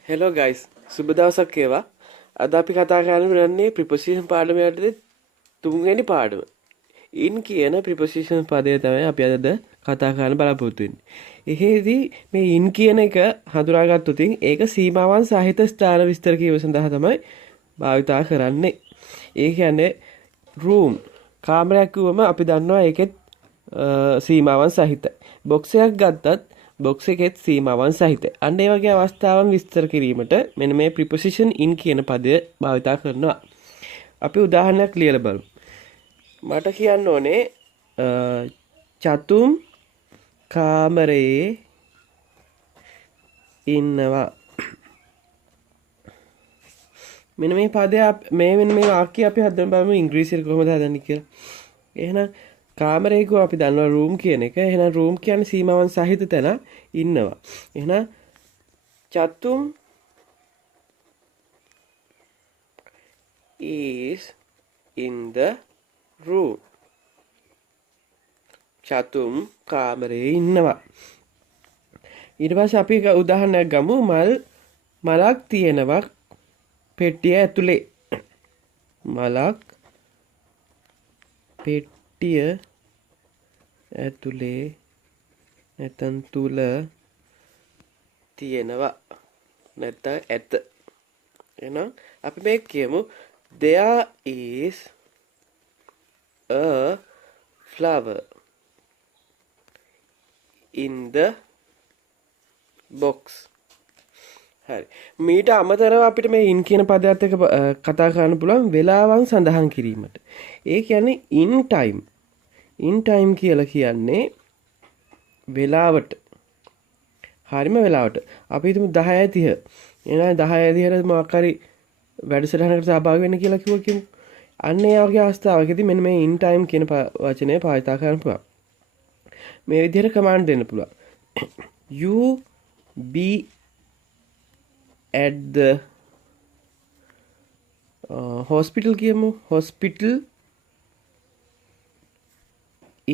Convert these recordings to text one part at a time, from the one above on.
Hello guys, සුබ දවසක් වේවා. අද අපි කතා කරන්නේ ප්‍රිපොසිෂන් පාඩමේ යටතේ තුන්වෙනි පාඩම. in කියන ප්‍රිපොසිෂන් පදය තමයි අපි අද කතා කරන්න බලාපොරොත්තු වෙන්නේ. එහෙදී මේ in කියන එක හඳුනාගත්තොත් ඒක සීමාවන් සහිත ස්ථාන විස්තර කීම සඳහා තමයි භාවිතා කරන්නේ. ඒ කියන්නේ room කාමරයක් කිව්වම අපි දන්නවා ඒකෙත් සීමාවන් සහිතයි. බොක්ස් එකක් ගත්තත් බොක්ස් එකෙත් සීමාවන් සහිතයි. අන්න ඒ වගේ අවස්ථාවන් විස්තර කිරීමට මෙන්න මේ preposition in කියන පදය භාවිතා කරනවා. අපි උදාහරණයක් ලියලා බලමු. මට කියන්න ඕනේ චතුම් කාමරයේ ඉන්නවා. මෙන්න මේ පදය මෙන්න මේ වාක්‍යය අපි හදන්න බලමු ඉංග්‍රීසියෙන් කොහොමද හදන්නේ කියලා. එහෙනම් කාමරයක අපි දන්නවා room කියන එක. එහෙනම් room කියන්නේ සීමාවන් සහිත තැන ඉන්නවා. එහෙනම් චතුම් is in the room. චතුම් කාමරයේ ඉන්නවා. ඊට පස්සේ අපි උදාහරණයක් ගමු. මලක් තියෙනවා පෙට්ටිය ඇතුලේ. මලක් පෙට්ටිය ඇතුලේ නැතන් තුල තියෙනවා. නැත්නම් ඇත. එහෙනම් අපි මේක කියමු. There is a flower in the box. හරි. මීට අමතරව අපිට මේ in කියන පදයට එක කතා කරන්න පුළුවන් වේලාවන් සඳහන් කිරීමට. ඒ කියන්නේ in time. in time කියලා කියන්නේ වේලාවට. හරිම වේලාවට. අපි හිතමු 10:30. එහෙනම් 10:30ට මොකක් හරි වැඩසටහනකට සහභාගී වෙන්න කියලා කිව්වා. අන්න ඒ වගේ අවස්ථාවකදී මෙන්න මේ in time කියන වචනය පාවිච්චි කරන්න පුළුවන්. මේ විදිහට කමාන්ඩ් දෙන්න පුළුවන්. you be at the hospital කියමු. hospital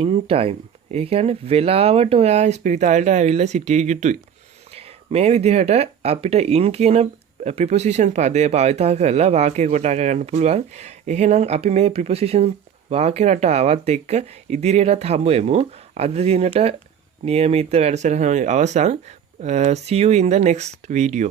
in time. ඒ කියන්නේ වෙලාවට ඔයා ස්පිරිතාලයට ඇවිල්ලා සිටිය යුතුයි. මේ විදිහට අපිට in කියන preposition පදය පාවිච්චි කරලා වාක්‍ය කොටා ගන්න පුළුවන්. එහෙනම් අපි මේ preposition වාක්‍ය රටාවත් එක්ක ඉදිරියටත් හමු වෙමු. අද දිනට නියමිත වැඩසටහන අවසන්. See you in the next video.